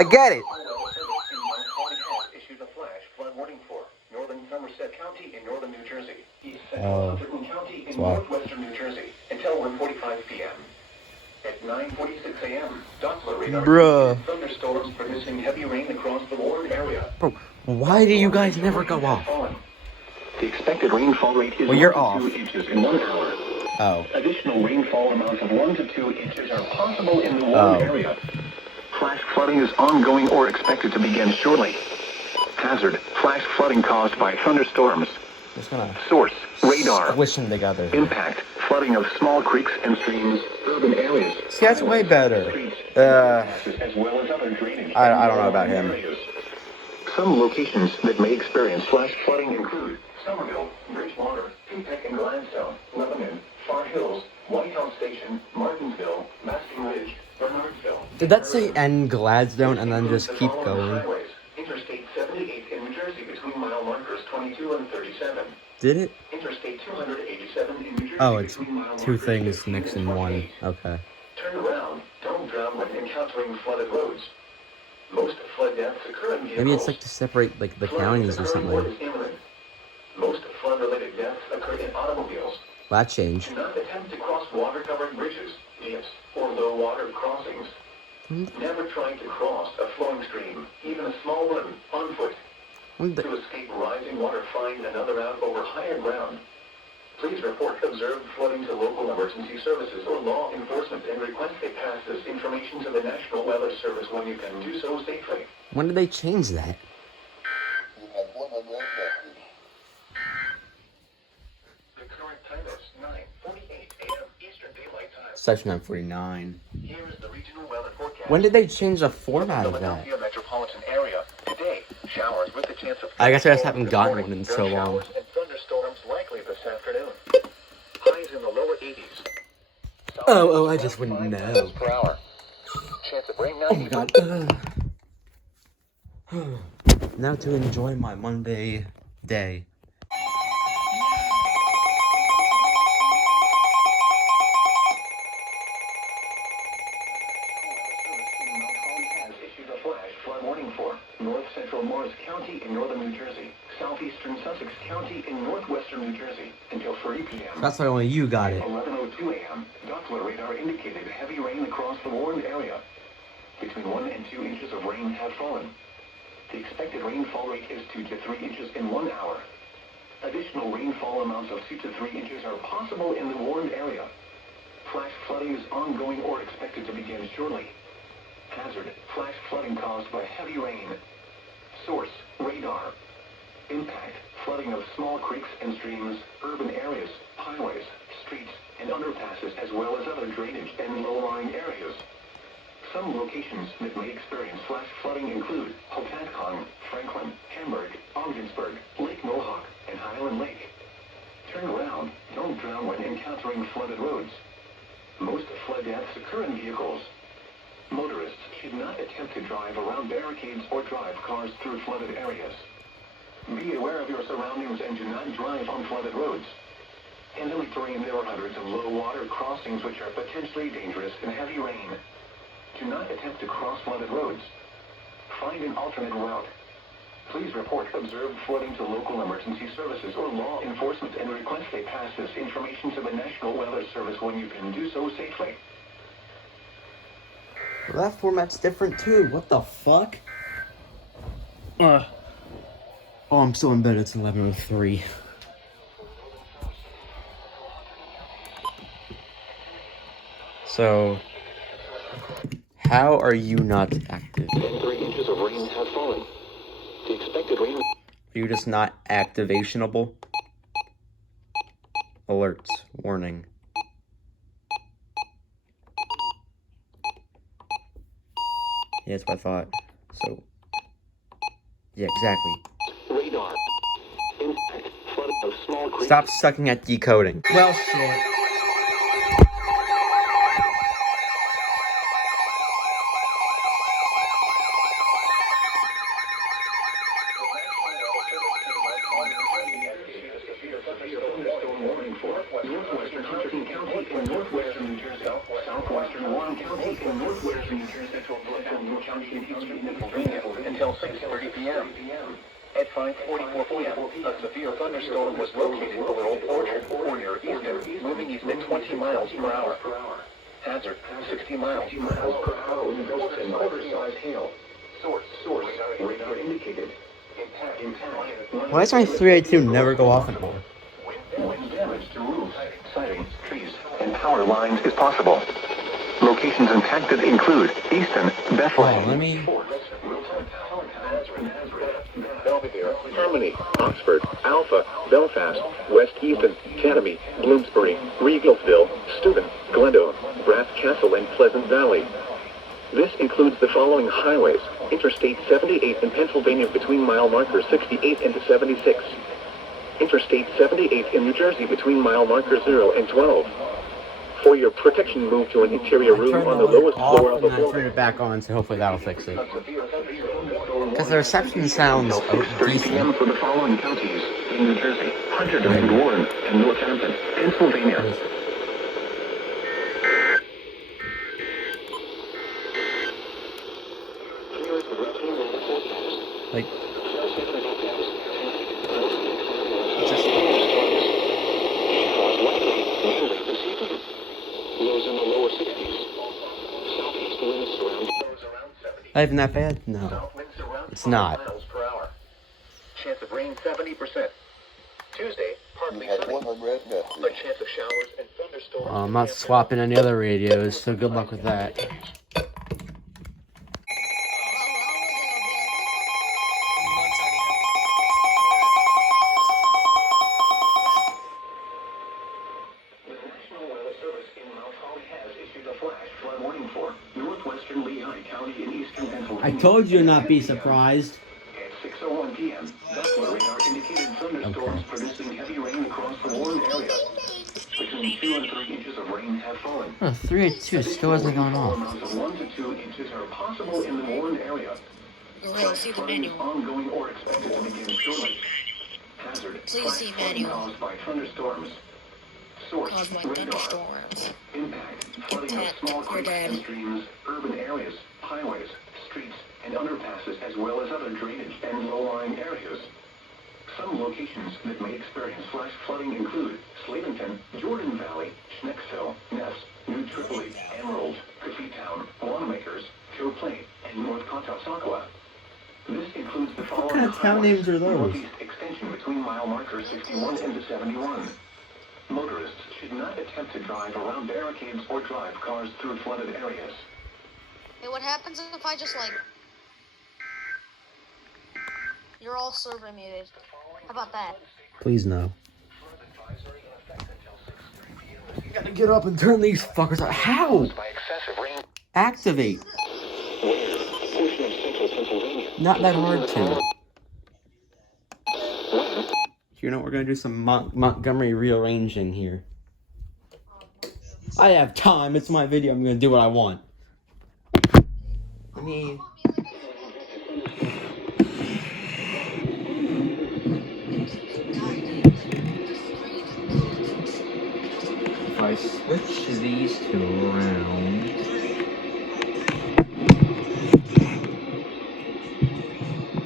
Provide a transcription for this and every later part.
I get it. Issued a flash flood warning for northern Somerset County in northern New Jersey, east Oh, central Hunterdon County in that's why. northwestern New Jersey until 1:45 p.m. At 9:46 a.m., Doppler radar Bruh. indicated thunderstorms producing heavy rain across the warned area. Bro, why do you guys never go off? The expected rainfall rate is Well, you're 1 to 2 off. inches in 1 hour. Oh. Additional rainfall amounts of 1 to 2 inches are possible in the warned area. Flash flooding is ongoing or expected to begin shortly. Hazard, flash flooding caused by thunderstorms. Just gonna Source, radar. squish them together. Impact, flooding of small creeks and streams, urban areas. See, that's way better. Streets, as well as other drainage. I don't know about him. Areas. Some locations that may experience flash flooding include Somerville, Bridgewater, Peacock and Gladstone, Lebanon, Far Hills, White House Station, Martinsville, Masking Ridge, Bernardsville. Did that say end Gladstone and then just keep going? Interstate 78 in New Jersey between mile markers 22 and 37. Did it? Interstate 287 in New Jersey. Oh, it's between mile two markers things 15 mixed and in one. 28. Okay. Turn around. Don't drown when encountering flooded roads. Most flood deaths occur in vehicles. Maybe it's like to separate like the counties or something. Most flood-related deaths occur in automobiles. Well, that changed. Do not attempt to cross water-covered bridges, dips, or low-water crossings. Never try to cross a flowing stream, even a small one, on foot. To escape rising water, find another route over higher ground. Please report observed flooding to local emergency services or law enforcement and request they pass this information to the National Weather Service when you can do so safely. When did they change that? The current time is 9:48 a.m. Eastern Daylight Time. Section 949. Here is the regional weather forecast. When did they change the format For of the that? Philadelphia metropolitan area today, showers with the chance of I guess I just haven't this gotten morning. one in There so are long. showers and thunderstorms likely this afternoon. Highs in the lower 80s. Oh, I just wouldn't 5 know. miles per hour. Chance of rain Oh my god. Now to enjoy my Monday day. Has issued a flash flood warning for north central Morris County in northern New Jersey, southeastern Sussex County in northwestern New Jersey until 3 p.m. That's why only you got it. 11:02 a.m. Doppler radar indicated heavy rain across the warned area. Between 1 and 2 inches of rain have fallen. The expected rainfall rate is 2 to 3 inches in 1 hour. Additional rainfall amounts of 2 to 3 inches are possible in the warned area. Flash flooding is ongoing or expected to begin shortly. Hazard, flash flooding caused by heavy rain. Source, radar. Impact, flooding of small creeks and streams, urban areas, highways, streets, and underpasses, as well as other drainage and low-lying areas. Some locations that may experience flash flooding include Hopathcong, Franklin, Hamburg, Ogdensburg, Lake Mohawk, and Highland Lake. Turn around. Don't drown when encountering flooded roads. Most flood deaths occur in vehicles. Motorists should not attempt to drive around barricades or drive cars through flooded areas. Be aware of your surroundings and do not drive on flooded roads. In hilly terrain, there are hundreds of low-water crossings which are potentially dangerous in heavy rain. Do not attempt to cross flooded roads. Find an alternate route. Please report observed flooding to local emergency services or law enforcement and request they pass this information to the National Weather Service when you can do so safely. Well, that format's different too. What the fuck? Oh, I'm still in bed. It's 11:03. So, how are you not active? 3 inches of rain have fallen. The expected rain. Are you just not activationable? Alerts. Warning. Yeah, that's what I thought. So, yeah, exactly. Radar. Impact. Flooding of small creeks. Stop sucking at decoding. Well, shit. Northwestern Hunterdon County in northwestern New Jersey, southwestern Warren County, and northwestern New Jersey, central County in eastern Pennsylvania until 6:30 p.m. At 5:44 p.m., a severe thunderstorm was located over Old Orchard or near Easton, moving east at 20 miles per hour. Hazard, 60 miles per hour with gusts and quarter-size hail. Source, radar indicated. Impact. Why does my 382 never go off anymore? Wind damage to roofs, siding, trees, and power lines is possible. Locations impacted include Easton, Bethlehem, Oh, let me... Belvedere, Harmony, Oxford, Alpha, Belfast, West Easton, Academy, Bloomsbury, Regalsville, Steuben, Glendale, Brass Castle, and Pleasant Valley. This includes the following highways: Interstate 78 in Pennsylvania between mile markers 68 and 76. Interstate 78 in New Jersey between mile markers 0 and 12. For your protection, move to an interior room on the lowest floor of the building. I turned it back on, so hopefully that'll fix it. Because the reception sounds decent. For the following counties in New Jersey: Hunterdon and Warren and Northampton, Pennsylvania. Like, Lows in the lower 60s. Southeast winds around 70. not even that bad? No. It's not. Miles per hour. Chance of rain 70%. Tuesday, partly sunny. A chance of showers and thunderstorms. I'm not swapping any other radios, so good luck with that. I told you not be surprised. At 6:01 p.m., Doppler radar indicated thunderstorms producing heavy rain across the Warren area. Between 2 and 3 inches of rain have fallen. Oh, 382 still hasn't gone off. Amounts of 1 to 2 inches are possible in the Warren area. Please see the Flooding is manual. ongoing or expected to begin shortly. Hazard, Please see flooding manual. caused by thunderstorms. Source, Caused by radar. thunderstorms. Impact, flooding of Pet, small you're creeks dead. and streams, urban areas, highways, streets, and underpasses, as well as other drainage and low-lying areas. Some locations that may experience flash flooding include Slaventon, Jordan Valley, Schnecksville, Ness, New Tripoli, Emerald, Coffeetown, Longmakers, Joe Plain, and North Contosauqua. This includes the following kind of town highways: names are those? Northeast extension between mile markers 61 and 71. Motorists should not attempt to drive around barricades or drive cars through flooded areas. Hey, what happens if I just like... You're all server muted. How about that? Please no. You gotta get up and turn these fuckers out. How? By excessive rain. Activate. Where? Portion of central Pennsylvania. Not that hard to. You know, we're gonna do some Montgomery rearranging here. I have time. It's my video. I'm gonna do what I want. Let me. If I switch these two around.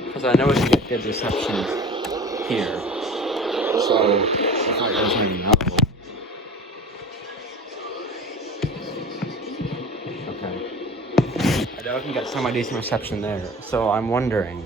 Because I know we can get good reception here. So, if I go turn up. Okay. I know I can get some decent reception there. So I'm wondering.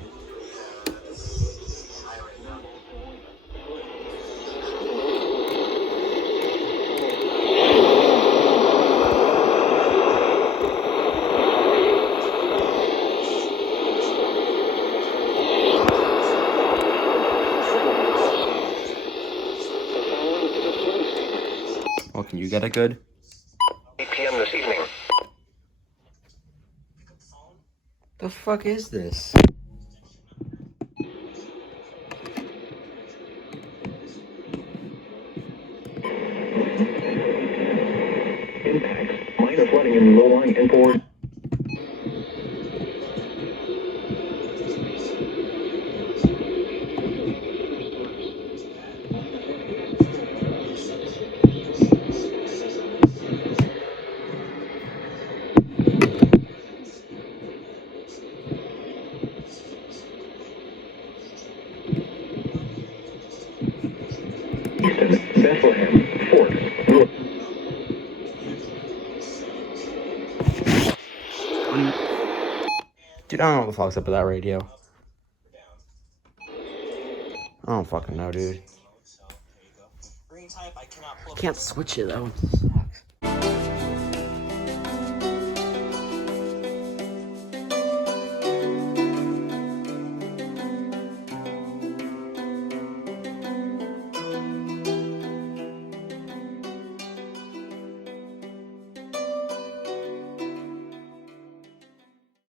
Well, can you get it good? 8 p.m. this evening. The fuck is this? Impacts. Minor flooding in low-lying and poor. Easton, Bethlehem, Forks, North. Dude, I don't know what the fuck's up with that radio. I don't fucking know, dude. Can't switch it though.